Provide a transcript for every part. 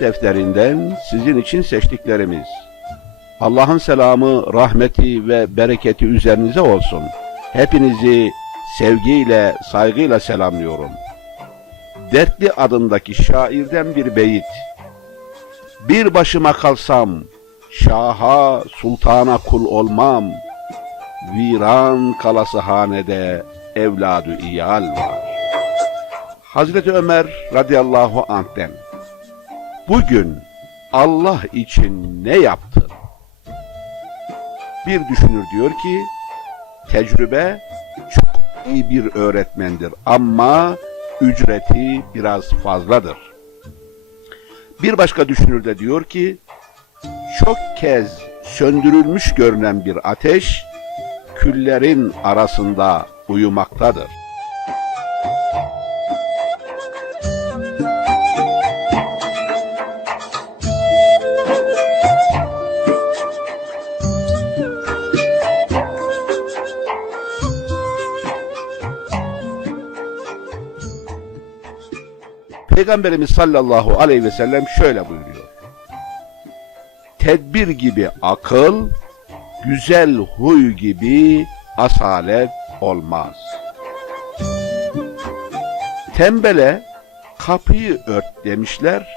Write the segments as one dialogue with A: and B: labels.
A: Defterinden sizin için seçtiklerimiz. Allah'ın selamı, rahmeti ve bereketi üzerinize olsun. Hepinizi sevgiyle, saygıyla selamlıyorum. Dertli adındaki şairden bir beyit. Bir başıma kalsam, şaha, sultana kul olmam. Viran kalası hanede evladı iyal var. Hazreti Ömer radıyallahu anh'ten bugün Allah için ne yaptı? Bir düşünür diyor ki tecrübe çok iyi bir öğretmendir ama ücreti biraz fazladır. Bir başka düşünür de diyor ki çok kez söndürülmüş görünen bir ateş küllerin arasında uyumaktadır. Peygamberimiz sallallahu aleyhi ve sellem şöyle buyuruyor. Tedbir gibi akıl, güzel huy gibi asalet olmaz. Tembele kapıyı ört demişler,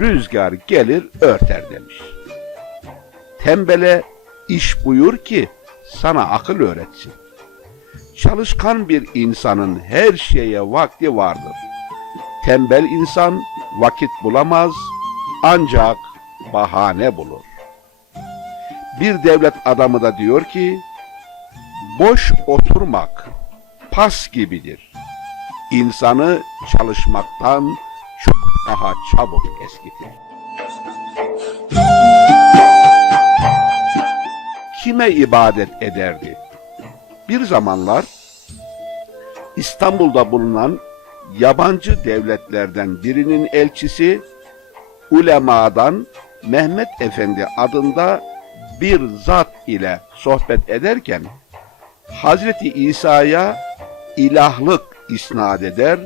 A: rüzgar gelir örter demiş. Tembele iş buyur ki sana akıl öğretsin. Çalışkan bir insanın her şeye vakti vardır. Tembel insan vakit bulamaz ancak bahane bulur. Bir devlet adamı da diyor ki, boş oturmak pas gibidir. İnsanı çalışmaktan çok daha çabuk eskitir. Kime ibadet ederdi? Bir zamanlar İstanbul'da bulunan yabancı devletlerden birinin elçisi ulemadan Mehmet Efendi adında bir zat ile sohbet ederken Hazreti İsa'ya ilahlık isnat eder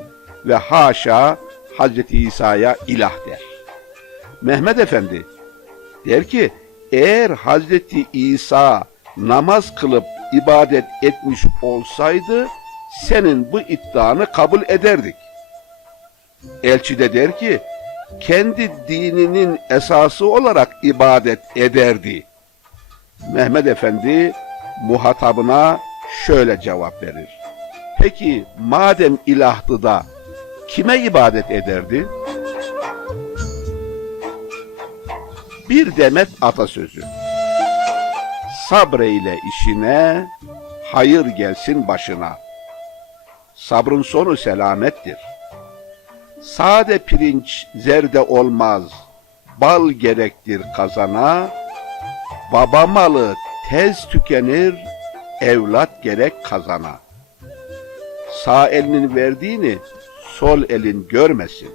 A: ve haşa Hazreti İsa'ya ilah der. Mehmet Efendi der ki eğer Hazreti İsa namaz kılıp ibadet etmiş olsaydı senin bu iddianı kabul ederdik. Elçi de der ki kendi dininin esası olarak ibadet ederdi. Mehmet Efendi muhatabına şöyle cevap verir. Peki madem ilahtı da kime ibadet ederdi? Bir demet atasözü. Sabreyle işine, hayır gelsin başına. Sabrın sonu selamettir. Sade pirinç zerde olmaz, bal gerektir kazana. Baba malı tez tükenir, evlat gerek kazana. Sağ elinin verdiğini sol elin görmesin.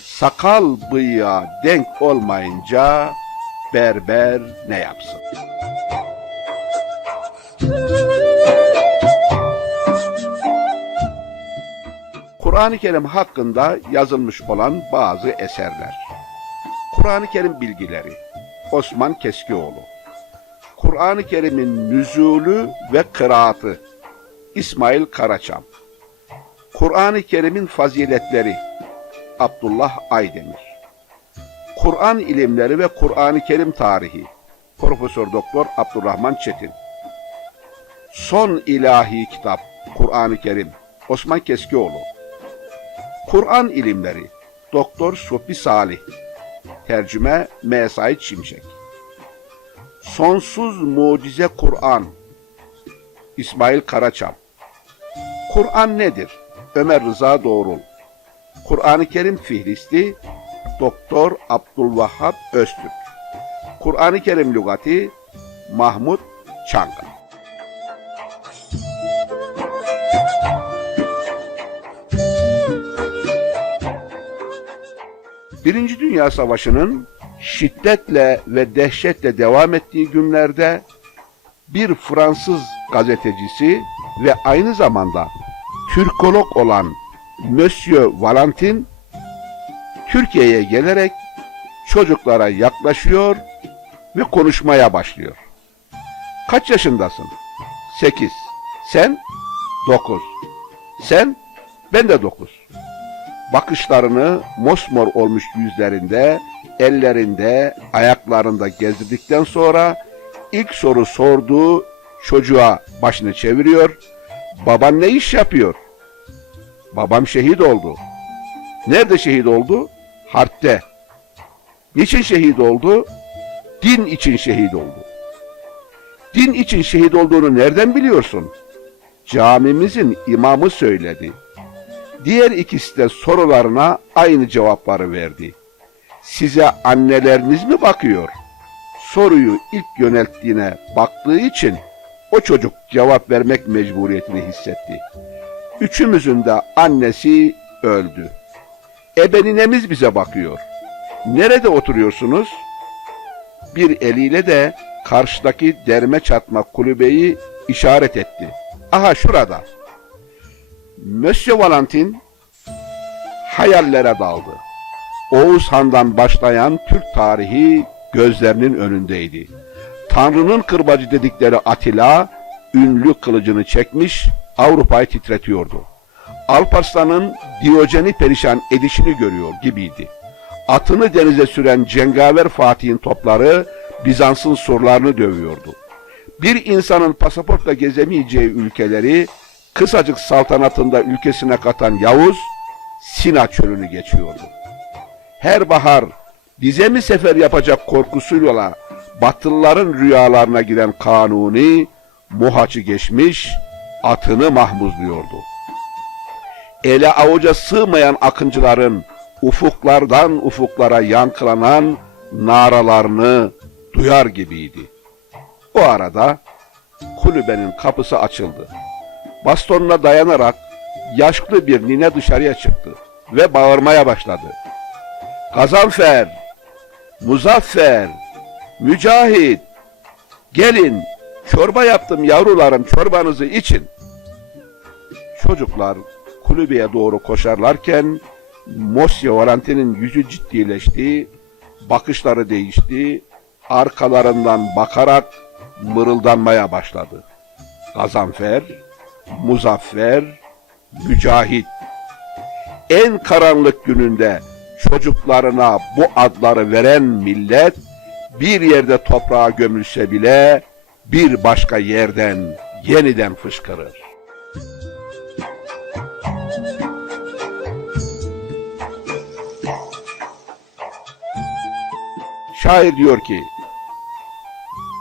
A: Sakal bıyığa denk olmayınca berber ne yapsın? Kur'an-ı Kerim hakkında yazılmış olan bazı eserler. Kur'an-ı Kerim bilgileri Osman Keskioğlu. Kur'an-ı Kerim'in nüzulü ve kıraatı İsmail Karaçam. Kur'an-ı Kerim'in faziletleri Abdullah Aydemir. Kur'an ilimleri ve Kur'an-ı Kerim tarihi Profesör Doktor Abdurrahman Çetin. Son ilahi kitap Kur'an-ı Kerim Osman Keskioğlu Kur'an ilimleri Doktor Sufi Salih. Tercüme M. Said Şimşek. Sonsuz Mucize Kur'an. İsmail Karaçam. Kur'an nedir? Ömer Rıza Doğrul. Kur'an-ı Kerim Fihristi Doktor Abdülvahhab Öztürk. Kur'an-ı Kerim Lügati Mahmut Çankaya Birinci Dünya Savaşı'nın şiddetle ve dehşetle devam ettiği günlerde bir Fransız gazetecisi ve aynı zamanda Türkolog olan Monsieur Valentin Türkiye'ye gelerek çocuklara yaklaşıyor ve konuşmaya başlıyor. Kaç yaşındasın? 8. Sen? 9. Sen? Ben de 9. Bakışlarını mosmor olmuş yüzlerinde, ellerinde, ayaklarında gezdirdikten sonra ilk soru sorduğu çocuğa başını çeviriyor. Baban ne iş yapıyor? Babam şehit oldu. Nerede şehit oldu? Harpte. Niçin şehit oldu? Din için şehit oldu. Din için şehit olduğunu nereden biliyorsun? Camimizin imamı söyledi. Diğer ikisi de sorularına aynı cevapları verdi. Size anneleriniz mi bakıyor? Soruyu ilk yönelttiğine baktığı için o çocuk cevap vermek mecburiyetini hissetti. Üçümüzün de annesi öldü. Ebeninemiz bize bakıyor. Nerede oturuyorsunuz? Bir eliyle de karşıdaki derme çatma kulübeyi işaret etti. Aha şurada. Monsieur Valentin hayallere daldı. Oğuz Han'dan başlayan Türk tarihi gözlerinin önündeydi. Tanrı'nın kırbacı dedikleri Atilla ünlü kılıcını çekmiş Avrupa'yı titretiyordu. Alparslan'ın Diyojen'i perişan edişini görüyor gibiydi. Atını denize süren cengaver Fatih'in topları Bizans'ın surlarını dövüyordu. Bir insanın pasaportla gezemeyeceği ülkeleri kısacık saltanatında ülkesine katan Yavuz Sina çölünü geçiyordu. Her bahar bize mi sefer yapacak korkusuyla Batılıların rüyalarına giren Kanuni Muhaç'ı geçmiş atını mahmuzluyordu. Ele avuca sığmayan akıncıların ufuklardan ufuklara yankılanan naralarını duyar gibiydi. O arada kulübenin kapısı açıldı. Bastonuna dayanarak yaşlı bir nine dışarıya çıktı ve bağırmaya başladı. Gazanfer, Muzaffer, Mücahit, gelin çorba yaptım yavrularım çorbanızı için. Çocuklar kulübeye doğru koşarlarken Mosya Valentin'in yüzü ciddileşti, bakışları değişti, arkalarından bakarak mırıldanmaya başladı. Gazanfer, Muzaffer, Mücahit. En karanlık gününde çocuklarına bu adları veren millet bir yerde toprağa gömülse bile bir başka yerden yeniden fışkırır. Şair diyor ki,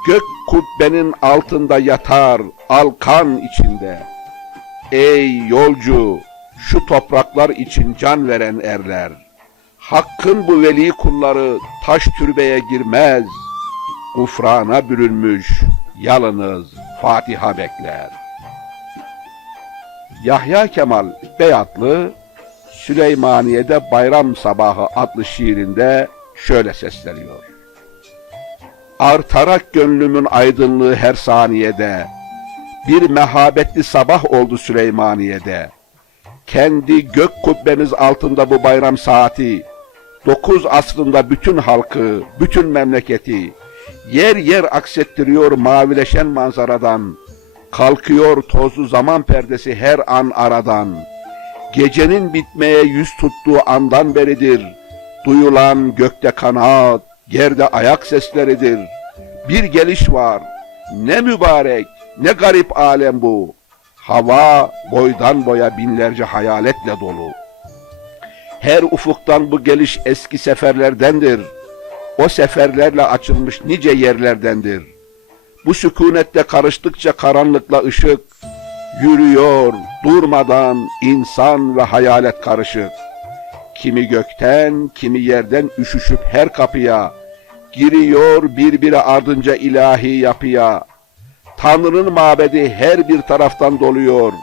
A: Gök kubbenin altında yatar alkan içinde. Ey yolcu, şu topraklar için can veren erler. Hakkın bu veli kulları taş türbeye girmez. Gufrana bürünmüş yalınız Fatiha bekler. Yahya Kemal Beyatlı Süleymaniye'de Bayram Sabahı adlı şiirinde şöyle sesleniyor. Artarak gönlümün aydınlığı her saniyede, bir mehabetli sabah oldu Süleymaniye'de. Kendi gök kubbeniz altında bu bayram saati, dokuz asrında bütün halkı, bütün memleketi, yer yer aksettiriyor mavileşen manzaradan, kalkıyor tozlu zaman perdesi her an aradan. Gecenin bitmeye yüz tuttuğu andan beridir, duyulan gökte kanat, yerde ayak sesleridir. Bir geliş var, ne mübarek, ne garip alem bu. Hava boydan boya binlerce hayaletle dolu. Her ufuktan bu geliş eski seferlerdendir. O seferlerle açılmış nice yerlerdendir. Bu sükunette karıştıkça karanlıkla ışık, yürüyor durmadan insan ve hayalet karışık. Kimi gökten, kimi yerden üşüşüp her kapıya, giriyor birbiri ardınca ilahi yapıya. Tanrı'nın mabedi her bir taraftan doluyor.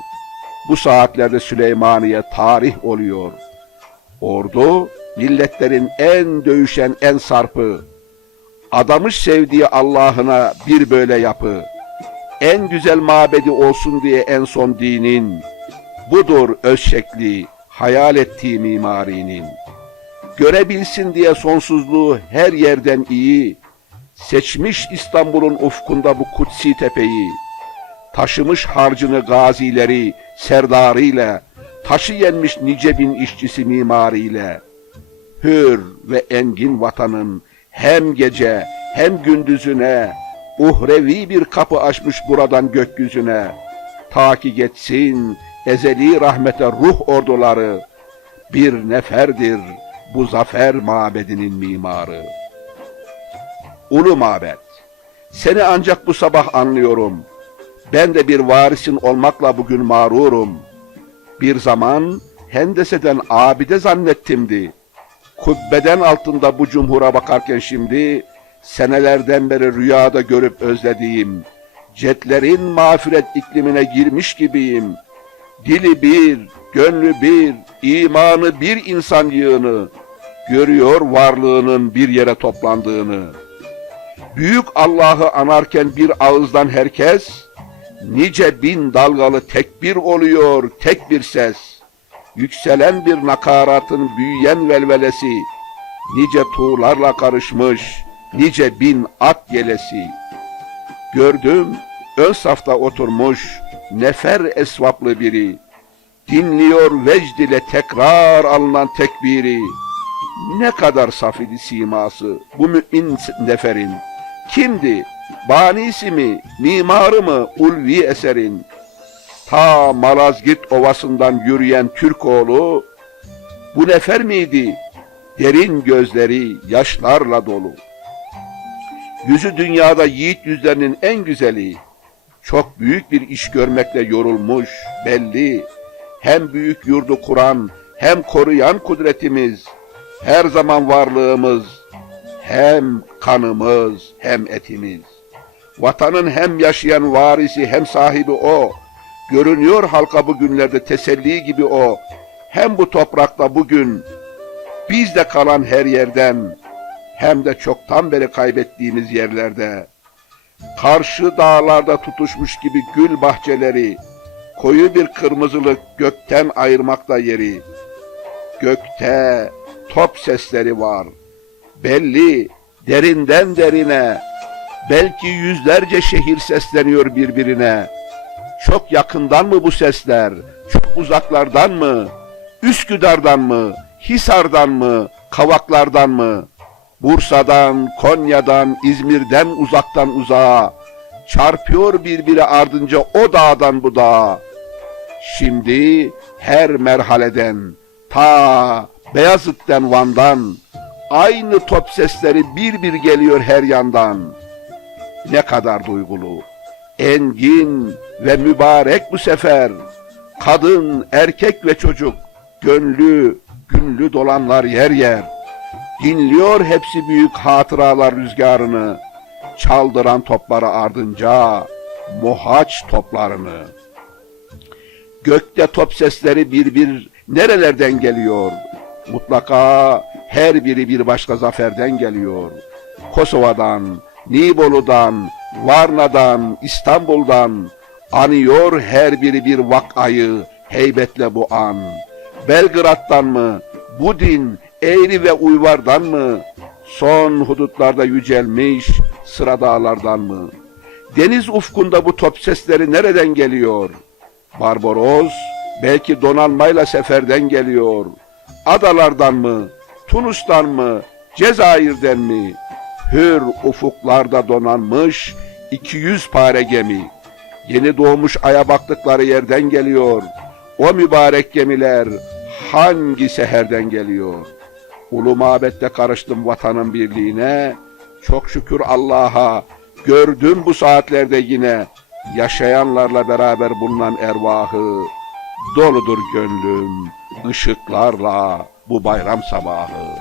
A: Bu saatlerde Süleymaniye tarih oluyor. Ordu, milletlerin en dövüşen en sarpı. Adamış sevdiği Allah'ına bir böyle yapı. En güzel mabedi olsun diye en son dinin. Budur öz şekli, hayal ettiği mimarinin. Görebilsin diye sonsuzluğu her yerden iyi, seçmiş İstanbul'un ufkunda bu kutsi tepeyi, taşımış harcını gazileri, serdarıyla, taşı yenmiş nice bin işçisi mimariyle, hür ve engin vatanın hem gece hem gündüzüne, uhrevi bir kapı açmış buradan gökyüzüne, ta ki geçsin ezeli rahmete ruh orduları, bir neferdir bu zafer mabedinin mimarı. Ulu mabet, seni ancak bu sabah anlıyorum. Ben de bir varisin olmakla bugün mağrurum. Bir zaman Hendese'den abide zannettimdi. Kubbeden altında bu cumhura bakarken şimdi, senelerden beri rüyada görüp özlediğim, cetlerin mağfiret iklimine girmiş gibiyim. Dili bir, gönlü bir, imanı bir insan yığını, görüyor varlığının bir yere toplandığını. Büyük Allah'ı anarken bir ağızdan herkes, nice bin dalgalı tekbir oluyor tek bir ses. Yükselen bir nakaratın büyüyen velvelesi, nice tuğlarla karışmış, nice bin at yelesi. Gördüm, ön safta oturmuş, nefer esvaplı biri. Dinliyor vecd ile tekrar alınan tekbiri. Ne kadar saf idi siması bu mümin neferin. Kimdi? Banisi mi, mimarı mı ulvi eserin? Ta Malazgirt ovasından yürüyen Türkoğlu, bu nefer miydi? Derin gözleri yaşlarla dolu. Yüzü dünyada yiğit yüzlerinin en güzeli. Çok büyük bir iş görmekle yorulmuş, belli. Hem büyük yurdu kuran, hem koruyan kudretimiz, her zaman varlığımız, hem kanımız, hem etimiz. Vatanın hem yaşayan varisi hem sahibi o. Görünüyor halka bu günlerde teselli gibi o. Hem bu toprakta bugün bizde kalan her yerden hem de çoktan beri kaybettiğimiz yerlerde. Karşı dağlarda tutuşmuş gibi gül bahçeleri, koyu bir kırmızılık gökten ayırmakta yeri. Gökte top sesleri var. Belli, derinden derine, belki yüzlerce şehir sesleniyor birbirine. Çok yakından mı bu sesler? Çok uzaklardan mı? Üsküdar'dan mı? Hisar'dan mı? Kavaklardan mı? Bursa'dan, Konya'dan, İzmir'den uzaktan uzağa çarpıyor birbiri ardınca o dağdan bu dağa. Şimdi her merhaleden ta Beyazıt'tan Van'dan aynı top sesleri bir bir geliyor her yandan. Ne kadar duygulu, engin ve mübarek bu sefer. Kadın, erkek ve çocuk, gönlü, günlü dolanlar yer yer. Dinliyor hepsi büyük hatıralar rüzgarını, çaldıran topları ardınca muhaç toplarını. Gökte top sesleri bir bir nerelerden geliyor? Mutlaka her biri bir başka zaferden geliyor. Kosova'dan, Nibolu'dan, Varna'dan, İstanbul'dan anıyor her biri bir vakayı heybetle bu an. Belgrad'dan mı, Budin, Eğri ve Uyvar'dan mı, son hudutlarda yücelmiş sıra dağlardan mı? Deniz ufkunda bu top sesleri nereden geliyor? Barbaros belki donanmayla seferden geliyor. Adalardan mı, Tunus'tan mı, Cezayir'den mi? Hür ufuklarda donanmış 200 pare gemi. Yeni doğmuş aya baktıkları yerden geliyor. O mübarek gemiler hangi seherden geliyor? Ulu mabette karıştım vatanın birliğine. Çok şükür Allah'a gördüm bu saatlerde yine yaşayanlarla beraber bulunan ervahı. Doludur gönlüm ışıklarla bu bayram sabahı.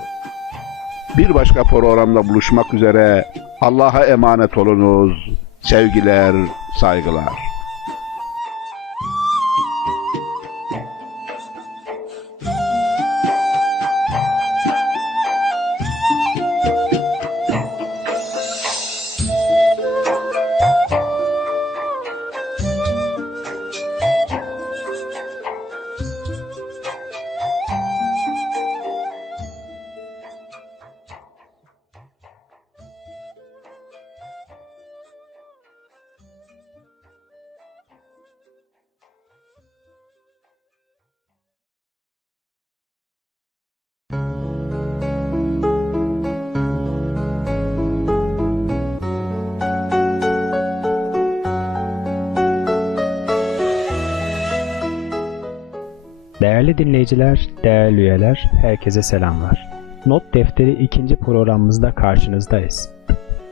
A: Bir başka programda buluşmak üzere Allah'a emanet olunuz. Sevgiler, saygılar.
B: Değerli dinleyiciler, değerli üyeler, herkese selamlar. Not Defteri ikinci programımızda karşınızdayız.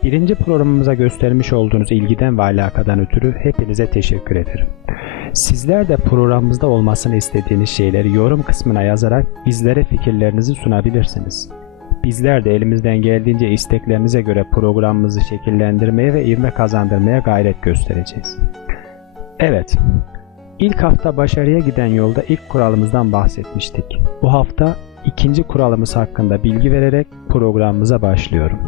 B: Birinci programımıza göstermiş olduğunuz ilgiden ve alakadan ötürü hepinize teşekkür ederim. Sizler de programımızda olmasını istediğiniz şeyleri yorum kısmına yazarak bizlere fikirlerinizi sunabilirsiniz. Bizler de elimizden geldiğince isteklerinize göre programımızı şekillendirmeye ve ivme kazandırmaya gayret göstereceğiz. Evet, ilk hafta başarıya giden yolda ilk kuralımızdan bahsetmiştik. Bu hafta ikinci kuralımız hakkında bilgi vererek programımıza başlıyorum.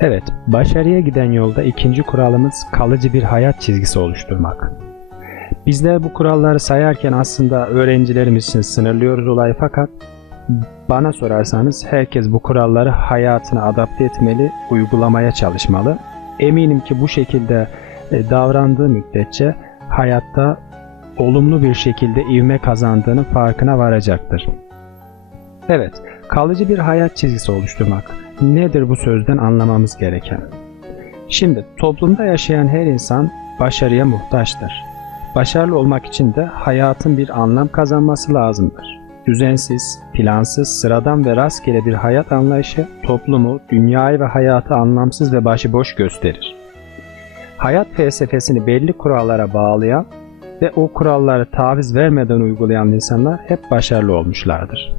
B: Evet, başarıya giden yolda ikinci kuralımız kalıcı bir hayat çizgisi oluşturmak. Bizler bu kuralları sayarken aslında öğrencilerimiz için sınırlıyoruz olayı fakat bana sorarsanız herkes bu kuralları hayatına adapte etmeli, uygulamaya çalışmalı. Eminim ki bu şekilde e, davrandığı müddetçe hayatta olumlu bir şekilde ivme kazandığının farkına varacaktır. Evet, kalıcı bir hayat çizgisi oluşturmak. Nedir bu sözden anlamamız gereken? Şimdi toplumda yaşayan her insan başarıya muhtaçtır. Başarılı olmak için de hayatın bir anlam kazanması lazımdır. Düzensiz, plansız, sıradan ve rastgele bir hayat anlayışı toplumu, dünyayı ve hayatı anlamsız ve başıboş gösterir. Hayat felsefesini belli kurallara bağlayan ve o kuralları taviz vermeden uygulayan insanlar hep başarılı olmuşlardır.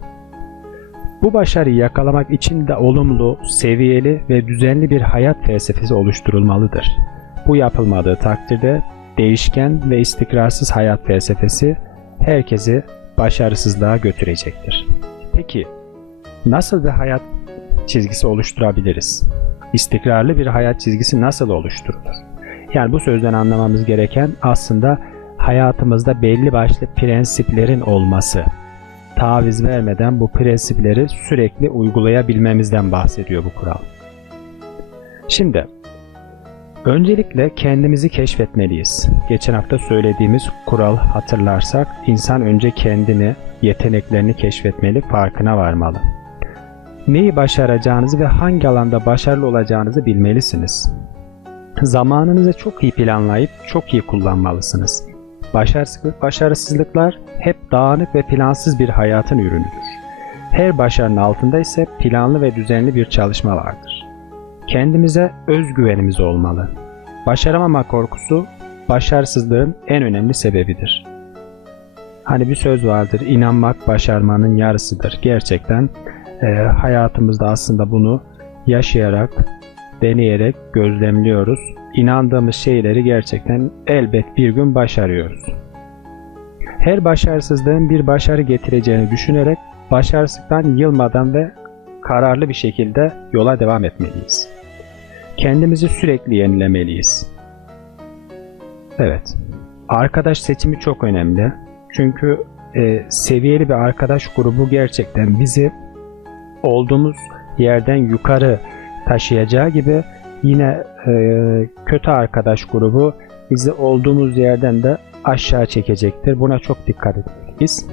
B: Bu başarıyı yakalamak için de olumlu, seviyeli ve düzenli bir hayat felsefesi oluşturulmalıdır. Bu yapılmadığı takdirde değişken ve istikrarsız hayat felsefesi herkesi başarısızlığa götürecektir. Peki nasıl bir hayat çizgisi oluşturabiliriz? İstikrarlı bir hayat çizgisi nasıl oluşturulur? Yani bu sözden anlamamız gereken aslında hayatımızda belli başlı prensiplerin olması. Taviz vermeden bu prensipleri sürekli uygulayabilmemizden bahsediyor bu kural. Şimdi Öncelikle kendimizi keşfetmeliyiz. Geçen hafta söylediğimiz kural hatırlarsak insan önce kendini, yeteneklerini keşfetmeli, farkına varmalı. Neyi başaracağınızı ve hangi alanda başarılı olacağınızı bilmelisiniz. Zamanınızı çok iyi planlayıp çok iyi kullanmalısınız. Başarısızlık, başarısızlıklar hep dağınık ve plansız bir hayatın ürünüdür. Her başarının altında ise planlı ve düzenli bir çalışma vardır. Kendimize özgüvenimiz olmalı. Başaramama korkusu başarısızlığın en önemli sebebidir. Hani bir söz vardır, inanmak başarmanın yarısıdır. Gerçekten e, hayatımızda aslında bunu yaşayarak, deneyerek gözlemliyoruz. İnandığımız şeyleri gerçekten elbet bir gün başarıyoruz. Her başarısızlığın bir başarı getireceğini düşünerek başarısızlıktan yılmadan ve kararlı bir şekilde yola devam etmeliyiz. Kendimizi sürekli yenilemeliyiz. Evet, arkadaş seçimi çok önemli. Çünkü e, seviyeli bir arkadaş grubu gerçekten bizi olduğumuz yerden yukarı taşıyacağı gibi yine e, kötü arkadaş grubu bizi olduğumuz yerden de aşağı çekecektir. Buna çok dikkat etmeliyiz.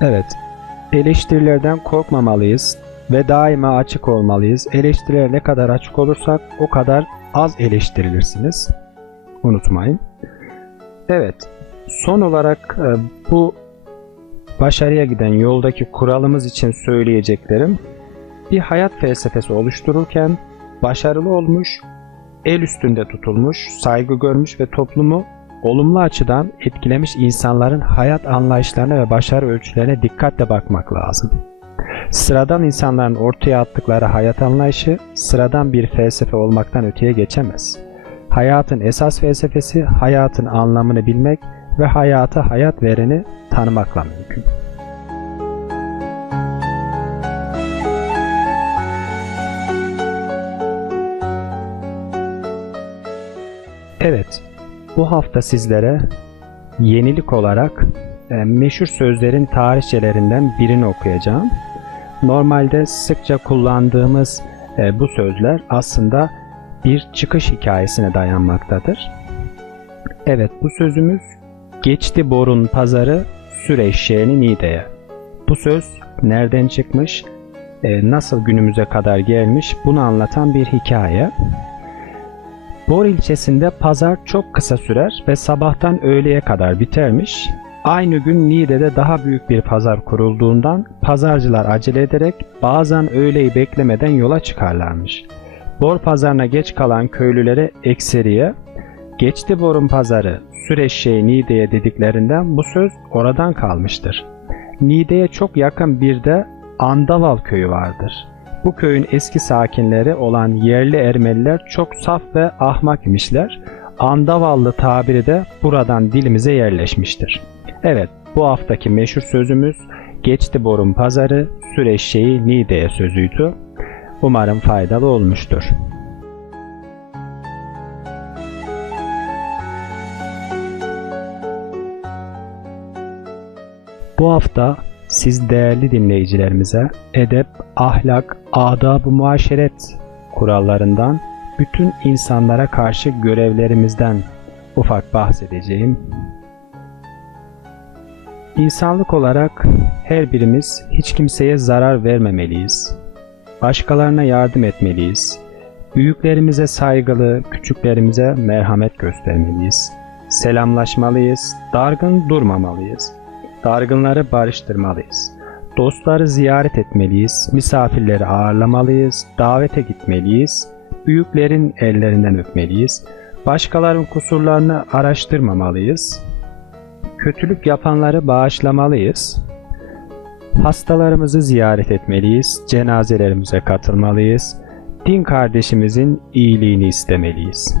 B: Evet, eleştirilerden korkmamalıyız ve daima açık olmalıyız. Eleştirilere ne kadar açık olursak o kadar az eleştirilirsiniz. Unutmayın. Evet, son olarak e, bu başarıya giden yoldaki kuralımız için söyleyeceklerim bir hayat felsefesi oluştururken başarılı olmuş, el üstünde tutulmuş, saygı görmüş ve toplumu olumlu açıdan etkilemiş insanların hayat anlayışlarına ve başarı ölçülerine dikkatle bakmak lazım. Sıradan insanların ortaya attıkları hayat anlayışı sıradan bir felsefe olmaktan öteye geçemez. Hayatın esas felsefesi hayatın anlamını bilmek ve hayata hayat vereni tanımakla mümkün. Evet, bu hafta sizlere yenilik olarak e, meşhur sözlerin tarihçelerinden birini okuyacağım. Normalde sıkça kullandığımız e, bu sözler aslında bir çıkış hikayesine dayanmaktadır. Evet bu sözümüz geçti borun pazarı sür eşeğini Niğde'ye. Bu söz nereden çıkmış, e, nasıl günümüze kadar gelmiş bunu anlatan bir hikaye. Bor ilçesinde pazar çok kısa sürer ve sabahtan öğleye kadar bitermiş. Aynı gün Niğde'de daha büyük bir pazar kurulduğundan pazarcılar acele ederek bazen öğleyi beklemeden yola çıkarlarmış. Bor pazarına geç kalan köylülere ekseriye geçti Bor'un pazarı Süreşşey Niğde'ye dediklerinden bu söz oradan kalmıştır. Niğde'ye çok yakın bir de Andaval köyü vardır. Bu köyün eski sakinleri olan yerli Ermeniler çok saf ve ahmak imişler. Andavallı tabiri de buradan dilimize yerleşmiştir. Evet, bu haftaki meşhur sözümüz Geçti Borun Pazarı, Süreşşeyi Niğde'ye sözüydü. Umarım faydalı olmuştur. Bu hafta siz değerli dinleyicilerimize edep, ahlak, adab-ı muaşeret kurallarından bütün insanlara karşı görevlerimizden ufak bahsedeceğim. İnsanlık olarak her birimiz hiç kimseye zarar vermemeliyiz. Başkalarına yardım etmeliyiz. Büyüklerimize saygılı, küçüklerimize merhamet göstermeliyiz. Selamlaşmalıyız, dargın durmamalıyız. Dargınları barıştırmalıyız. Dostları ziyaret etmeliyiz, misafirleri ağırlamalıyız, davete gitmeliyiz, büyüklerin ellerinden öpmeliyiz, başkalarının kusurlarını araştırmamalıyız, kötülük yapanları bağışlamalıyız, hastalarımızı ziyaret etmeliyiz, cenazelerimize katılmalıyız, din kardeşimizin iyiliğini istemeliyiz.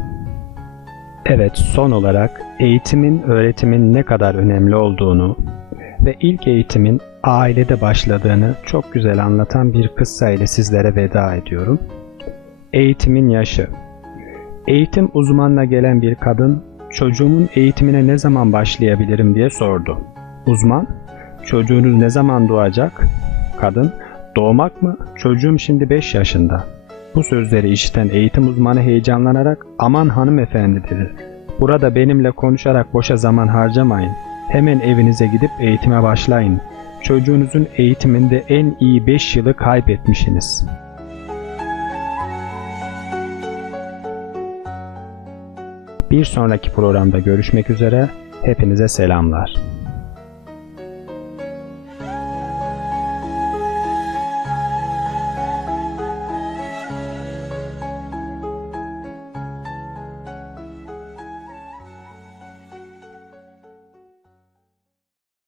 B: Evet, son olarak eğitimin, öğretimin ne kadar önemli olduğunu ve ilk eğitimin ailede başladığını çok güzel anlatan bir kıssa ile sizlere veda ediyorum. Eğitimin yaşı Eğitim uzmanına gelen bir kadın, çocuğumun eğitimine ne zaman başlayabilirim diye sordu. Uzman, çocuğunuz ne zaman doğacak? Kadın, doğmak mı? Çocuğum şimdi 5 yaşında. Bu sözleri işiten eğitim uzmanı heyecanlanarak aman hanımefendi dedi. Burada benimle konuşarak boşa zaman harcamayın. Hemen evinize gidip eğitime başlayın. Çocuğunuzun eğitiminde en iyi 5 yılı kaybetmişsiniz. Bir sonraki programda görüşmek üzere. Hepinize selamlar.